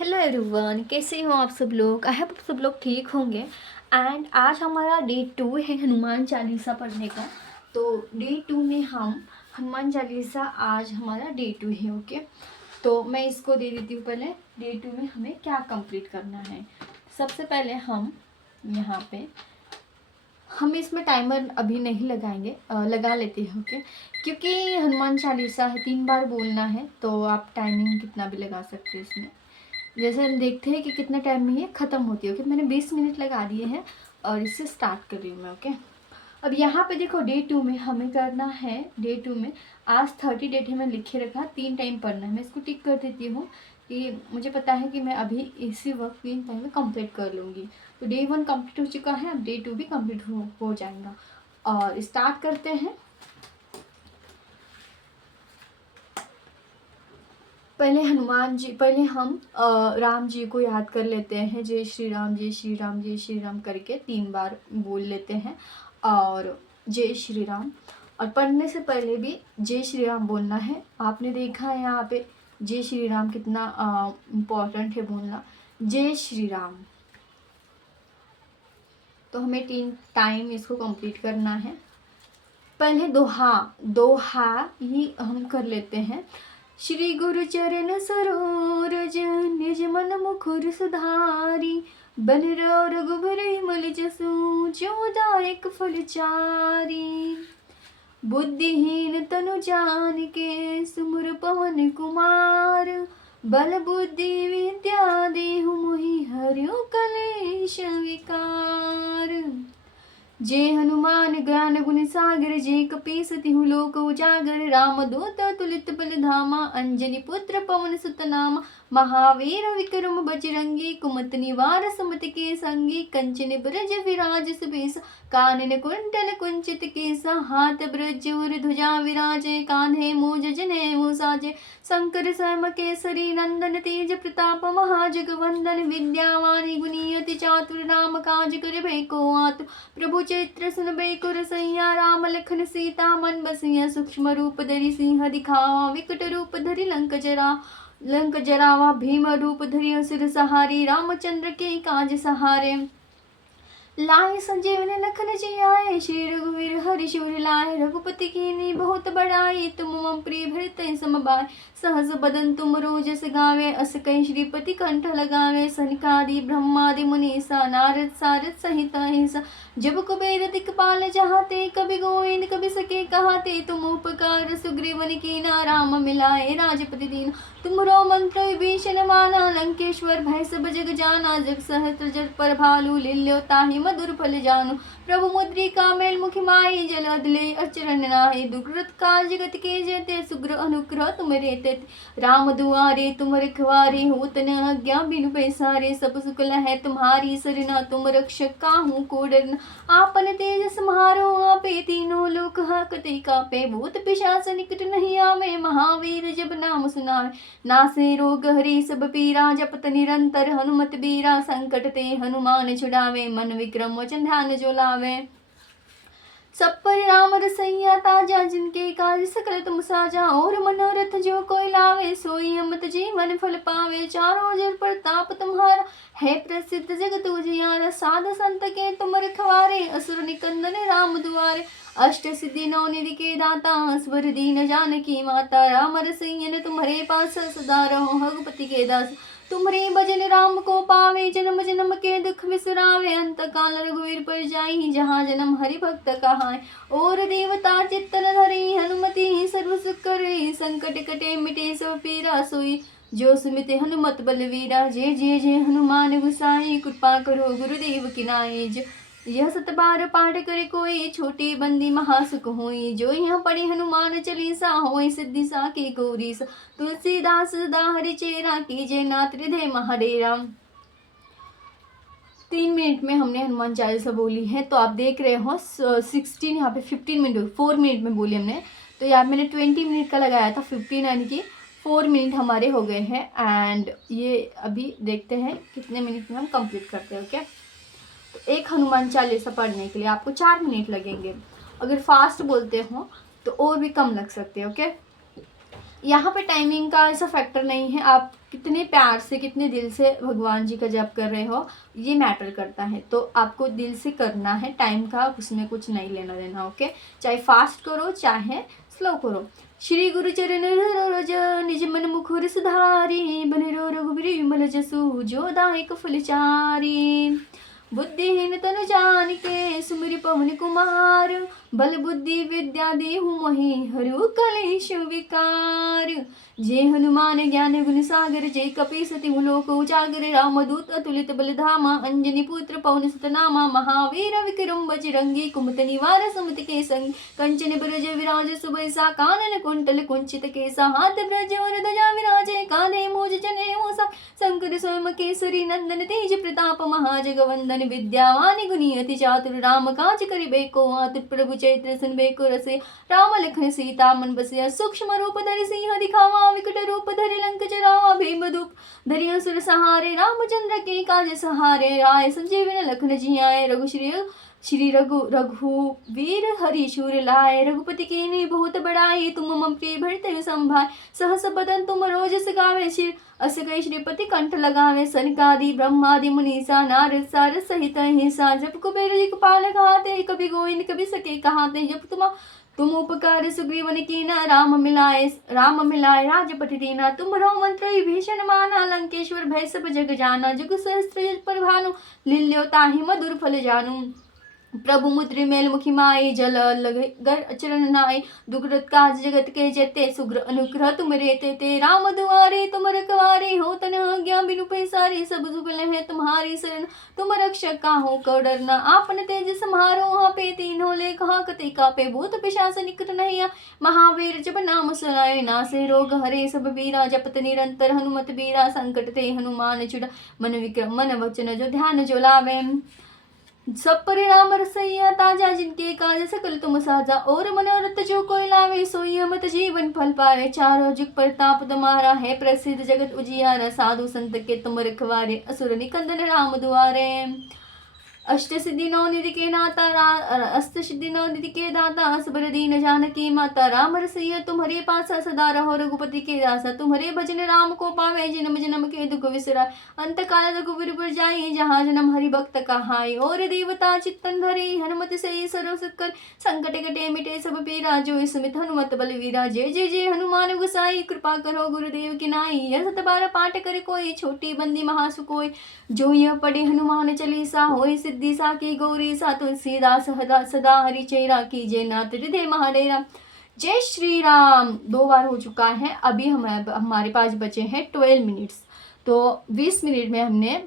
Hello everyone, कैसे हो आप सब लोग। आई होप आप सब लोग ठीक होंगे। एंड आज हमारा डे 2 है हनुमान चालीसा पढ़ने का। तो डे 2 में हम हनुमान चालीसा, आज हमारा डे 2 है। ओके, तो मैं इसको दे देती हूँ। पहले डे 2 में हमें क्या कंप्लीट करना है। सबसे पहले हम यहाँ पे हम इसमें टाइमर अभी नहीं लगाएंगे, लगा लेते हैं। ओके, क्योंकि हनुमान चालीसा है, 3 बार बोलना है, तो आप टाइमिंग कितना भी लगा सकते हैं इसमें। जैसे हम देखते हैं कि कितना टाइम में ये ख़त्म होती है। ओके, मैंने 20 मिनट लगा दिए हैं और इससे स्टार्ट कर रही हूँ मैं। ओके, अब यहाँ पे देखो डे 2 में हमें करना है। डे 2 में आज 30 डेट है, मैं लिखे रखा 3 टाइम पढ़ना है। मैं इसको टिक कर देती हूँ कि मुझे पता है कि मैं अभी इसी वक्त 3 टाइम में कंप्लीट कर लूँगी। तो डे 1 कंप्लीट हो चुका है, अब डे 2 भी कंप्लीट हो जाएगा। और स्टार्ट करते हैं। पहले हनुमान जी, पहले हम राम जी को याद कर लेते हैं। जय श्री राम, जय श्री राम, जय श्री राम करके 3 बार बोल लेते हैं। और जय श्री राम, और पढ़ने से पहले भी जय श्री राम बोलना है। आपने देखा है यहाँ पे जय श्री राम कितना इम्पोर्टेंट है बोलना, जय श्री राम। तो हमें 3 टाइम इसको कंप्लीट करना है। पहले दोहा, दोहा ही हम कर लेते हैं। श्री गुरु चरण सरोरज, निज मन मुकुर सुधारी, बन रहो रघुबर मल जसु, जो दायक फल चारी। बुद्धिहीन तनु जानिके, सुमिर पवन कुमार, बल बुद्धि विद्या देहु मोहि, हरिउ कलेश विकार। जय हनुमान ज्ञान गुण सागर, जय कपीस तिहु लोक उजागर, राम दूत तुलित बल धामा, अंजनी पुत्र पवन सुत नामा। महावीर विक्रम बजरंगी, कुमति निवार सुमति के संगी, कंचन ब्रज विराज सुबेश, कानन कुंडल कुंचित केसा, हाथ ब्रज और ध्वजा विराजे, कान्हे मूज जनेऊ साजे। शंकर स्वयं केसरी नंदन, तेज प्रताप महाजगवंदन, विद्यावान गुणी अति चातुर, राम काज कर को आतुर। प्रभु चैत्र सुनबे कुर सैया, राम लखन सीता मन बसिया, सूक्ष्म रूप धरि सिंह दिखावा, विकट रूप धरि लंक जरावा, भीम रूप धरि असुर सहारी, रामचंद्र के काज सहारे। लाए संजीवनी लखन जियाए, श्री रघुवीर हरि शिवर लाए, रघुपति कीन्ही बहुत बड़ाई, तुम मम प्रिय भरते सम भाई। सहस बदन तुम रोजस गावे, अस कहि श्रीपति कंठ लगावे, सनकादि ब्रह्मादि मुनीसा, नारद सारद सहित अहिंसा। जब कुबेर दिक्पाल जहाते, कभी गोविंद कभी सके कहाते, तुम उपकार सुग्रीवन कीना, राम मिलाए राजपति दीना। तुमरो मंत्र विभीषण माना, लंकेश्वर भय सब जग जाना, जग सहस्त्र जट पर भालू, लील्यो ताहि मधुर फल जानु। प्रभु मुद्रिका मेल मुखि माहि, जल अदले अचरण नाहि, दुर्गत काज जगत के जेते, सुग्र अनुग्रह तुम रे। राम दुआरे तुम रखवारे, होत न आज्ञा बिनु पैसारे, सब सुख लहै तुम्हारी सरना, तुम रक्षक काहू को डरना। आपन तेज समारो आपे, तीनों लोक हाकते कापे, भूत पिशाच निकट नहीं आवे, महावीर जब नाम सुनावे। नासे रोग हरि सब पीरा, जपत निरंतर हनुमत बीरा, संकट ते हनुमान छुड़ावे, मन विक्रम वचन ध्यान जो लावे। सब पर राम रसैया ताजा, जिनके काज सकल तुम साजा, और मनोरथ जो कोई लावे, सोई अमृत जीवन फल पावे। चारों जग प्रताप तुम्हारा, है प्रसिद्ध जगत उजियारा, साध संत के तुम रखवारे, असुर निकंदन राम दुआरे। अष्ट सिद्धि नौ निधि के दाता, स्वर दीन जानकी माता, राम रसैयन तुम्हारे पास, सदा रहो रघुपति के दास। तुम्हारे भजन राम को पावे, जन्म जन्म के दुख बिसरावे, अंत काल रघुवीर पर जाई, जहाँ जन्म हरि भक्त कहाय। और देवता चित्तन धरि, हनुमति सर्व सुख करे, संकट कटे मिटे सब पीरा, सोई जो सुमित हनुमत बलवीरा। जय जय जय हनुमान गुसाई, कृपा करो गुरुदेव की नाई। यह 7 बार पाठ करे कोई, छोटी बंदी महासुख होई, जो यह पढ़े हनुमान चालीसा, होई सिद्धि साकी गौरीसा। तुलसीदास सदा हरि चेरा, कीजे नाथ हृदय महाडेरा। 3 मिनट में हमने हनुमान चालीसा बोली है। तो आप देख रहे हो 16, यहाँ पे 15 मिनट, 4 मिनट में बोली हमने। तो यहाँ मैंने 20 मिनट का लगाया था, 15 यानी कि 4 मिनट हमारे हो गए हैं। एंड ये अभी देखते हैं कितने मिनट में हम कंप्लीट करते हैं। ओके, तो एक हनुमान चालीसा पढ़ने के लिए आपको 4 मिनट लगेंगे। अगर फास्ट बोलते हो तो और भी कम लग सकते हैं। ओके, यहाँ पे टाइमिंग का ऐसा फैक्टर नहीं है, आप कितने प्यार से कितने दिल से भगवान जी का जप कर रहे हो ये मैटर करता है। तो आपको दिल से करना है, टाइम का उसमें कुछ नहीं लेना देना। ओके, चाहे फास्ट करो चाहे स्लो करो। श्री गुरु चरण रज निज मन मुखुर सुधारी, बन रो रघुबीर विमल जसु जो दायक फलचारी। बुद्धिहीन तनु जानिके सुमिरि पवन कुमार, बल बुद्धि विद्या देहु मोहि हरु कलेश विकार। जय हनुमान ज्ञान गुण सागर, जय कपीस तिहु लोक उजागर, रामदूत अतुलित बल धामा, अंजनी पुत्र पवन सुत नामा। महावीर विक्रम बजरंगी, कुमति निवार सुमति के संग, कंचन ब्रज विराज सुबैसा, कानन कुंडल कुंचित केसा, हाथ ब्रज और ध्वजा विराजे, कांधे मूज जनेऊ सा, शंकर स्वयं केसरी नंदन, तेज प्रताप महाजगवंदन, विद्यावान गुणी अति चातुर, राम काज करिबेको आतुर, प्रभु चरित्र सुनबेको रसे, राम लखन सीता मन बसिया, सूक्ष्म रूप धरि सिंह दिखावा, विकट रूप धरि लंक जरावा, भीम दूप धरि असुर सहारे, रामचंद्र के काज सहारे, राय संजीवन लखन जियाए, श्री रघुवीर हरि शूर लाए, रघुपति कीन्ही बहुत बड़ाई, तुम मम प्रिय भरते संभाय, सहस बदन तुम रोजस गावे, शिर अस कई श्रीपति कंठ लगावे, सनकादि ब्रह्मादि मुनीसा, नारद सारद सहित अहिंसा, जब कुबेर जी कृपाल कहाते, कभी गोविंद कभी सके कहाते, जब तुम उपकार सुग्रीवन कीना, राम मिलाए राजपति दीना, तुम रो मंत्र विभीषण माना, लंकेश्वर भय सब जग जाना, जुग सहस्त्र पर भानु, लील्यो ताहि मधुर फल जानू। प्रभु मुद्रि मेल मुखी माई, जल गर अचरण नाई, दुग्रत काज जगत के जेते, सुग्र अनुग्रह तुम रेते ते, राम दुआरे तुम रखवारे, हो तन आज्ञा बिनु पैसारे, सब जुगल है तुम्हारी शरण, तुम रक्षक काहू को डरना, आपन तेज समारो आपे, तीनों ले कहा कते कापे, भूत पिशाच निकट नहीं, महावीर जब नाम सुनाए, नासे रोग हरे सब बीरा, जपत निरंतर हनुमत बीरा, संकट ते हनुमान छुड़ा, मन विक्रम मन वचन जो ध्यान जो लावे, सब पर राम रसैया ताजा, जिनके काज सकल तुम साजा, और मनोरथ जो कोई लावे, सोई अमृत जीवन फल पावे, चारों जुग प्रताप तुम्हारा है प्रसिद्ध, जगत उजियारा, साधु संत के तुम रखवारे, असुर निकंदन राम दुआरे। अष्ट सिद्धि नौ निधि के नाता, अष्ट सिद्धि नौ निधि के दाता, असबर दीन जानकी माता, राम रसैया तुम्हारे पासा, सदा रहो रघुपति के दासा, तुम्हारे भजन राम को पावे, जन्म जन्म के दुख विसराय, अंत काल रघुवीर पुर जाई, जहाँ जन्म हरि भक्त कहाई, और देवता चित्तन धरे, हनुमत से सर्व सुख कर, संकट कटे मिटे सब पीरा, जो सुमित हनुमत बलवीरा, जय जय जय हनुमान गोसाई, कृपा करो गुरुदेव की नाई, यह सत बार पाठ करे कोई, छोटी बंदी महासुकोई, जो यह पढ़े हनुमान चालीसा, होय सिद्धि सा की गौरी सा, तुलसीदास सदा हरि चेरा, कीजिए नाथ हृदय महाडेरा। जय श्री राम। 2 बार हो चुका है, अभी हमारे पास बचे हैं 12 मिनट्स, तो 20 मिनट में हमने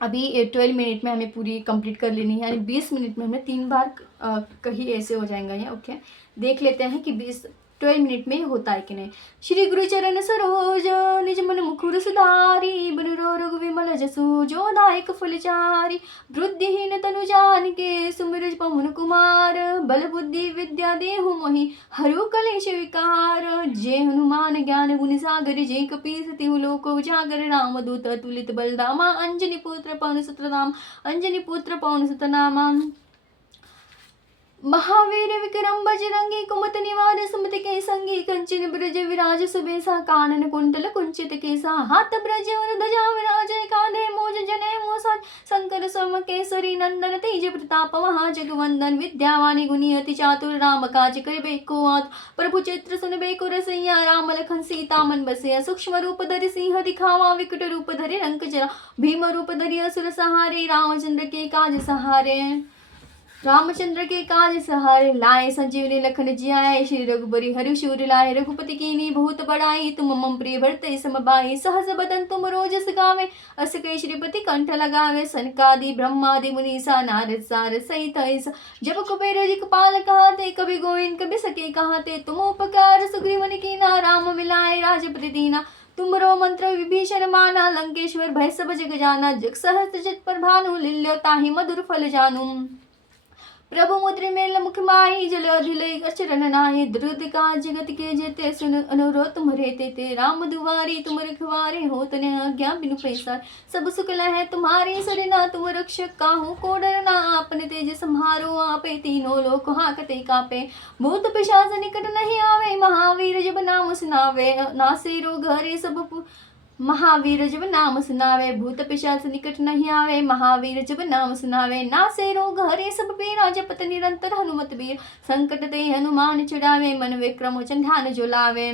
अभी 12 मिनट में हमें पूरी कंप्लीट कर लेनी है, यानी 20 मिनट में हमें 3 बार कहीं ऐसे हो जाएंगे ये। ओके, देख लेते हैं कि 12 मिनट में होता है कि नहीं। श्री गुरु चरण सरोज निज मन मुकुर सुधारी, बन रो रघुविमल जसु जो दायक फलचारी, बुद्धिहीन तनु जानिके सुमिर पवन कुमार, बल बुद्धि विद्या देहु मोहि हरु कलेश विकार। जय हनुमान ज्ञान गुण सागर, जय कपीस तिहु लोक उजागर, रामदूत अतुलित बल धामा, अंजनी पुत्र पवन सुत नाम, अंजनी पुत्र पवन सुत नामा। महावीर विक्रम बजरंगी, कुमति निवार सुमति के संगी, कंचन ब्रज विराज सुबेसा, कानन कुंडल कुंचित केसा, हाथ ब्रज और ध्वजा विराजे, कांधे मूज जनेऊ सा, शंकर स्वयं केसरी नंदन, तेज प्रताप महाजगवंदन, विद्यावान गुणी अति चातुर, राम काज करिबेको आतुर, प्रभु चरित्र सुनबेको रसैया, राम लखन सीता मन बसिया, सूक्ष्म रूप धरि सिंह दिखावा, विकट रूप धरि लंक जरा, भीम रूप धरि असुर सहारे, रामचंद्र के काज सहारे, रामचंद्र के काज सहारे, लाए संजीवनी लखन जियाए, श्री रघुबरी हरि शूर लाए, रघुपति कीन्ही बहुत बड़ाई, तुम मम प्रिय भरते समबाई, सहस बदन तुम रोजस गावे, अस कई श्रीपति कंठ लगावे, सनकादि ब्रह्मादि मुनीसा, नारद सारद सहित अहिंसा, जब कुबेर जी कृपाल कहाते, कभी गोविंद कभी सके कहाते, तुम उपकार सुग्रीवन कीना, राम मिलाए राजपति दीना, तुम रो मंत्र विभीषण माना, लंकेश्वर भय सब जग जाना, जग सहस्त्र चित पर भानु, लील्यो ताहि मधुर फल जानू। प्रभु मुद्र मेल मुख माही जल अधिलय अचरन नाहि द्रुत का जगत के जेते सुन अनुरोध तुम्हारे ते राम दुआरी तुम रखवारे हो तने आज्ञा बिनु पैसा सब सुख लहै तुम्हारी सरना तुम रक्षक काहू को डरना आपने तेज संहारो आपे तीनों लोक हाकते कापे भूत पिशाच निकट नहीं आवे महावीर जब नाम सुनावे नासे रोग हरे सब महावीर जब नाम सुनावे भूत पिशाच निकट नहीं आवे महावीर जब नाम सुनावे नासे रोग हरे सब पीरा जपत निरंतर हनुमत वीर संकट ते हनुमान छुड़ावे मन विक्रम वचन ध्यान जो लावे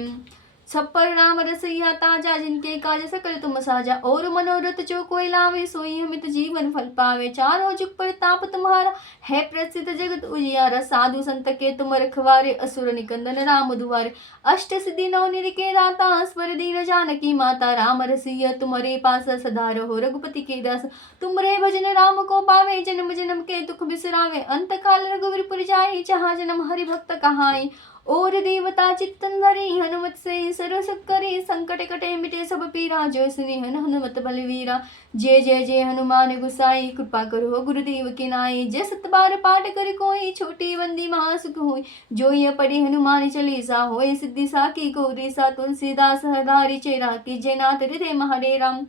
सब पर राम रसैया ताजा जिनके काज सकल तुम साजा और मनोरथ जो कोई लावे सोई अमित जीवन फल पावे चारों जुग पर ताप तुम्हारा है प्रसिद्ध जगत उजियारा साधु संत के तुम रखवारे असुर निकंदन राम दुआरे अष्ट सिद्धि नौ निधि के दाता स्वर दीन जानकी माता राम रसैया तुम्हारे पास सदा रहो रघुपति के दास तुमरे भजन राम को पावे जन्म जन्म के दुख बिसरावे अंत काल रघुवीर पुर जाई जहाँ जन्म हरि भक्त कहाई और देवता चित्तन धरी हनुमत से सरस करे संकट कटे मिटे सब पीरा जो सुनी हनुमत बलवीरा जय जय जय हनुमान गुसाई कृपा करो गुरुदेव के नाई जय सत बार पाठ कर कोई छोटी बंदी महासुख होई जो ये पढ़ी हनुमान चालीसा होए सिद्धि साकी गौरी सा तुलसीदास हरदारी चेरा की जय नाथ हृदय हरे राम।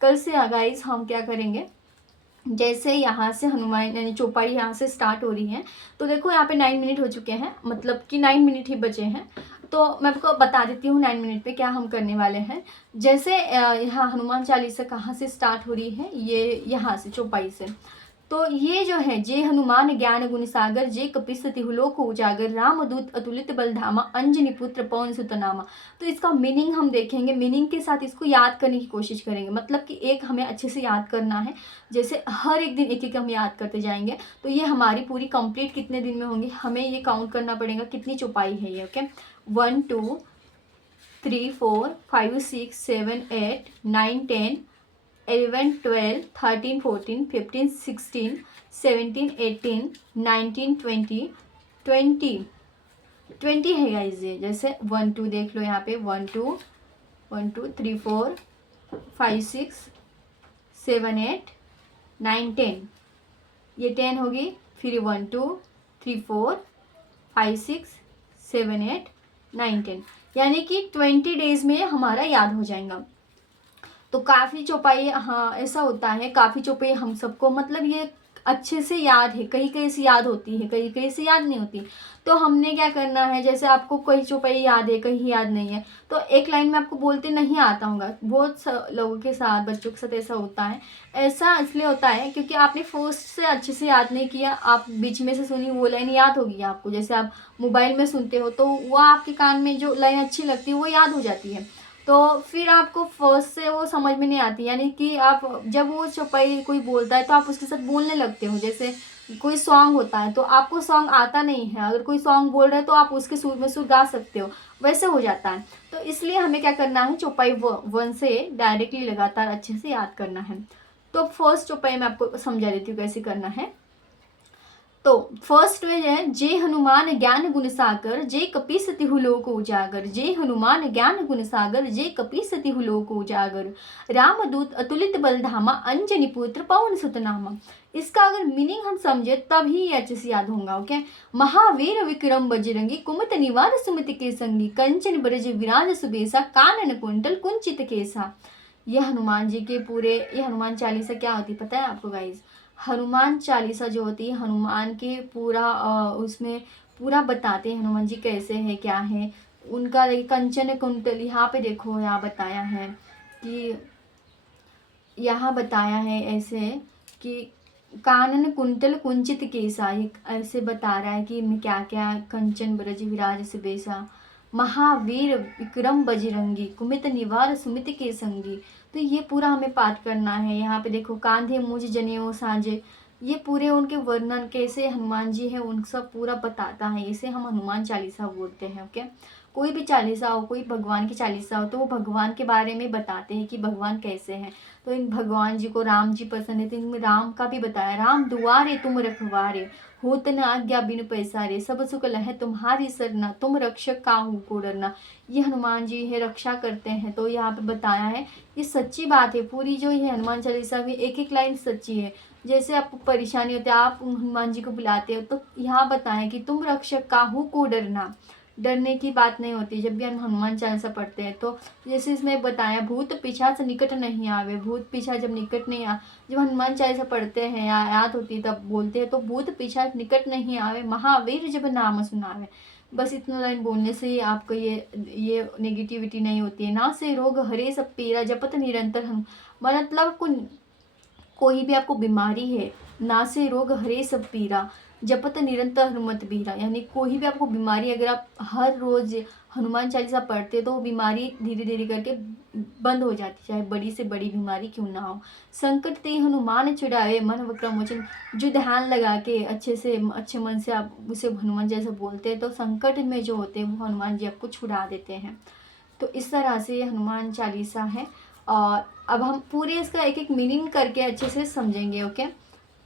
कल से गाइस हम क्या करेंगे, जैसे यहाँ से हनुमान यानी चौपाई यहाँ से स्टार्ट हो रही है तो देखो यहाँ पे 9 मिनट हो चुके हैं, मतलब कि 9 मिनट ही बचे हैं। तो मैं आपको बता देती हूँ 9 मिनट पे क्या हम करने वाले हैं। जैसे यहाँ हनुमान चालीसा कहाँ से स्टार्ट हो रही है, ये यहाँ से चौपाई से। तो ये जो है जे हनुमान ज्ञान गुण सागर जे कपीस तिहु लोक उजागर रामदूत अतुलित बलधामा अंजनी पुत्र पवन सुत नामा। तो इसका मीनिंग हम देखेंगे, मीनिंग के साथ इसको याद करने की कोशिश करेंगे, मतलब कि एक हमें अच्छे से याद करना है, जैसे हर एक दिन एक एक हम याद करते जाएंगे। तो ये हमारी पूरी कंप्लीट कितने दिन में होंगी हमें ये काउंट करना पड़ेगा कितनी चौपाई है ये। ओके 1 2 3 4 5 6 7 8 9 10 11 12 13 14 15 16 17 18 19 20 20 है गाइस ये। जैसे 1 2 देख लो यहाँ पे 1 2 3 4 5 6 7 8 9 10 ये 10 होगी, फिर 1 2 3 4 5 6 7 8 9 10 यानी कि 20 डेज में हमारा याद हो जाएगा। तो काफ़ी चौपाई, हाँ ऐसा होता है, काफ़ी चौपाई हम सबको मतलब ये अच्छे से याद है, कहीं कहीं से याद होती है, कहीं कहीं से याद नहीं होती। तो हमने क्या करना है, जैसे आपको कोई चौपाई याद है कहीं याद नहीं है तो एक लाइन में आपको बोलते नहीं आता होगा। बहुत लोगों के साथ, बच्चों के साथ ऐसा होता है। ऐसा इसलिए होता है क्योंकि आपने फर्स्ट से अच्छे से याद नहीं किया, आप बीच में से सुनी वो लाइन याद होगी आपको। जैसे आप मोबाइल में सुनते हो तो वो आपके कान में जो लाइन अच्छी लगती है वो याद हो जाती है, तो फिर आपको फर्स्ट से वो समझ में नहीं आती। यानी कि आप जब वो चौपाई कोई बोलता है तो आप उसके साथ बोलने लगते हो। जैसे कोई सॉन्ग होता है तो आपको सॉन्ग आता नहीं है, अगर कोई सॉन्ग बोल रहा है तो आप उसके सुर में सुर गा सकते हो, वैसे हो जाता है। तो इसलिए हमें क्या करना है, चौपाई 1 से डायरेक्टली लगातार अच्छे से याद करना है। तो फर्स्ट चौपाई मैं आपको समझा देती हूँ कैसे करना है। तो फर्स्ट में है जे हनुमान ज्ञान गुण सागर जे कपीस तिहु लोक उजागर। जे हनुमान ज्ञान गुण सागर जे कपीस तिहु लोक उजागर रामदूत अतुलित बलधामा अंजनी पुत्र पवन सुत नामा। इसका अगर मीनिंग हम समझे तब ही ये अच्छे से याद होगा। ओके महावीर विक्रम बजरंगी कुमत निवार सुमति के संगी कंचन ब्रज विराज सुबेसा कानन कुंडल कुंचित केसा। ये हनुमान जी के पूरे, ये हनुमान चालीसा क्या होती पता है आपको गाइज? हनुमान चालीसा जो होती है हनुमान के पूरा उसमें पूरा बताते हैं हनुमान जी कैसे है क्या है उनका। कंचन कुंतल यहाँ पे देखो, यहाँ बताया है कि, यहाँ बताया है ऐसे कि कानन कुंतल कुंचित केसा, ये ऐसे बता रहा है कि क्या क्या, कंचन ब्रज विराज सुबेसा महावीर विक्रम बजरंगी कुमित निवार सुमित के संगी। तो ये पूरा हमें पाठ करना है। यहाँ पे देखो कांधे मुझ जनेऊ साजे, ये पूरे उनके वर्णन कैसे हनुमान जी है उन सब पूरा बताता है। इसे हम हनुमान चालीसा बोलते हैं। ओके कोई भी चालीसा हो, कोई भगवान की चालीसा हो तो वो भगवान के बारे में बताते हैं कि भगवान कैसे हैं। तो इन भगवान जी को राम जी पसंद है तो इनमें राम का भी बताया, राम दुआरे तुम रखवारे होत न आज्ञा बिन पैसारे सब सुख लहै तुम्हारी सरना तुम रक्षक काहू को डरना। ये हनुमान जी है रक्षा करते हैं। तो यहाँ पे बताया है, ये सच्ची बात है पूरी जो ये हनुमान चालीसा भी एक एक लाइन सच्ची है। जैसे आपको परेशानी होती है, आप हनुमान जी को बुलाते हो, तो यहाँ बताएं कि तुम रक्षक काहू को डरना, डरने की बात नहीं होती जब भी हम हनुमान चालीसा पढ़ते हैं। तो जैसे इसमें बताया, भूत पिशाच निकट नहीं आवे, भूत पिशाच जब निकट नहीं जब हनुमान चालीसा पढ़ते हैं या याद होती है तब बोलते हैं, तो भूत पिशाच निकट नहीं आवे, महावीर जब नाम सुनावे। बस इतना लाइन बोलने से ही आपको ये नेगेटिविटी नहीं होती है। ना से रोग हरे सब पीरा, जपत निरंतर हम, मतलब कोई भी आपको बीमारी है, ना से रोग हरे सब पीरा, जपत निरंतर हनुमत बीरा, यानी कोई भी आपको बीमारी, अगर आप हर रोज हनुमान चालीसा पढ़ते तो वो बीमारी धीरे धीरे करके बंद हो जाती, चाहे बड़ी से बड़ी बीमारी क्यों ना हो। संकट ते हनुमान छुड़ावे, मन वक्रम मोचन, जो ध्यान लगा के अच्छे मन से आप उसे हनुमान चालीसा बोलते हैं, तो संकट में जो होते हैं वो हनुमान जी आपको छुड़ा देते हैं। तो इस तरह से ये हनुमान चालीसा है। और अब हम पूरे इसका एक एक मीनिंग करके अच्छे से समझेंगे। ओके,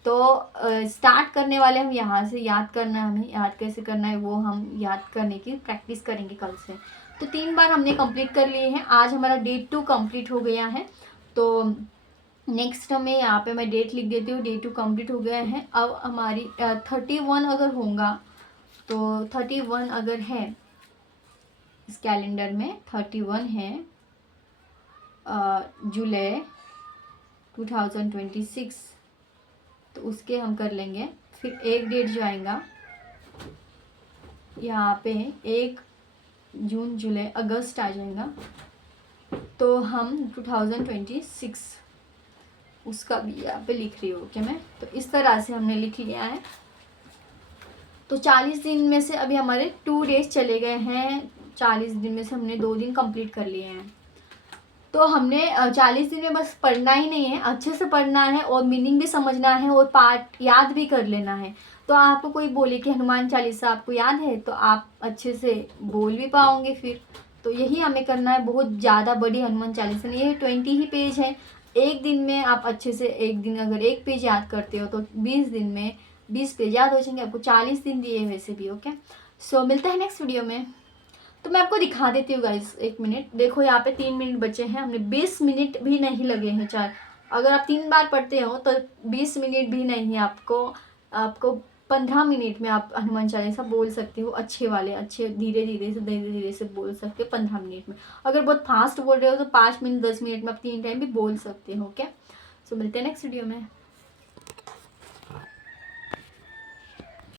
तो स्टार्ट करने वाले हम यहाँ से, याद करना है हमें, याद कैसे करना है वो हम याद करने की प्रैक्टिस करेंगे कल से। तो 3 बार हमने कंप्लीट कर लिए हैं, आज हमारा डे 2 कंप्लीट हो गया है। तो नेक्स्ट में यहाँ पे मैं डेट लिख देती हूँ, डे 2 कंप्लीट हो गया है। अब हमारी 31 अगर होगा, तो 31 अगर है इस कैलेंडर में, 31 है जुलाई 2026, तो उसके हम कर लेंगे। फिर एक डेट जो आएगा यहाँ पे 1 जून जुलाई अगस्त आ जाएगा, तो हम 2026 उसका भी यहाँ पे लिख रही हूँ। क्या मैं, तो इस तरह से हमने लिख लिया है। तो 40 दिन में से अभी हमारे 2 डेज चले गए हैं, 40 दिन में से हमने 2 दिन कंप्लीट कर लिए हैं। तो हमने 40 दिन में बस पढ़ना ही नहीं है, अच्छे से पढ़ना है और मीनिंग भी समझना है और पार्ट याद भी कर लेना है। तो आपको कोई बोले कि हनुमान चालीसा आपको याद है, तो आप अच्छे से बोल भी पाओगे फिर। तो यही हमें करना है, बहुत ज़्यादा बड़ी हनुमान चालीसा नहीं है, 20 ही पेज है। एक दिन में आप अच्छे से, एक दिन अगर एक पेज याद करते हो तो 20 दिन में 20 पेज याद हो जाएंगे। आपको 40 दिन दिए वैसे भी। ओके, सो मिलते हैं नेक्स्ट वीडियो में। तो मैं आपको दिखा देती हूँ गाइस, 1 मिनट देखो, यहाँ पे 3 मिनट बचे हैं, हमने 20 मिनट भी नहीं लगे हैं। अगर आप 3 बार पढ़ते हो तो 20 मिनट भी नहीं है आपको 15 मिनट में आप हनुमान चालीसा बोल सकते हो, अच्छे धीरे धीरे से बोल सकते हो 15 मिनट में। अगर बहुत फास्ट बोल रहे हो तो 5 मिनट 10 मिनट में आप 3 टाइम भी बोल सकते हो। ओके, सो मिलते हैं नेक्स्ट वीडियो में।